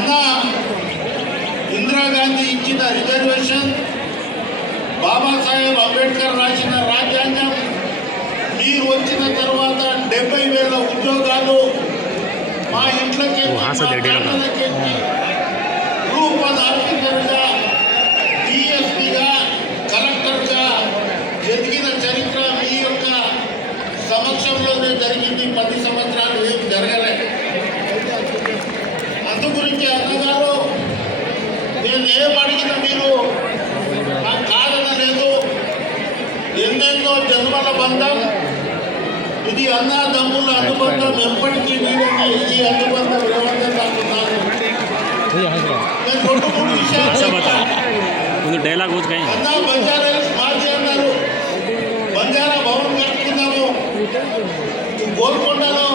అన్న ఇందిరాగాంధీ ఇచ్చిన రిజర్వేషన్, బాబాసాహెబ్ అంబేద్కర్ రాసిన రాజ్యాంగం, మీరు వచ్చిన తర్వాత 70,000 ఉద్యోగాలు మా ఇంట్లోకి రూపన్ ఆఫీసర్గా, డిఎస్పీగా, కలెక్టర్గా ఎదిగిన చరిత్ర మీ యొక్క సమక్షంలోనే జరిగింది. 10 సంవత్సరాలు ఏం జరగలేదు. అందు గురించి అన్నగారు నేను ఏం అడిగినా మీరు నాకు కాదనలేదు. ఎన్నెన్నో జన్మల బంధం ఇది, అన్నదమ్ముల అనుబంధం ఎప్పటికీ వీడని ఈ అనుబంధం ఏమంటే నాకు నేను 2-3 విషయాలు అన్న బంజారా హిల్స్ మాజీ అన్నారు, బంజారా భవన్ కట్టుకున్నాము, గోల్కొండలో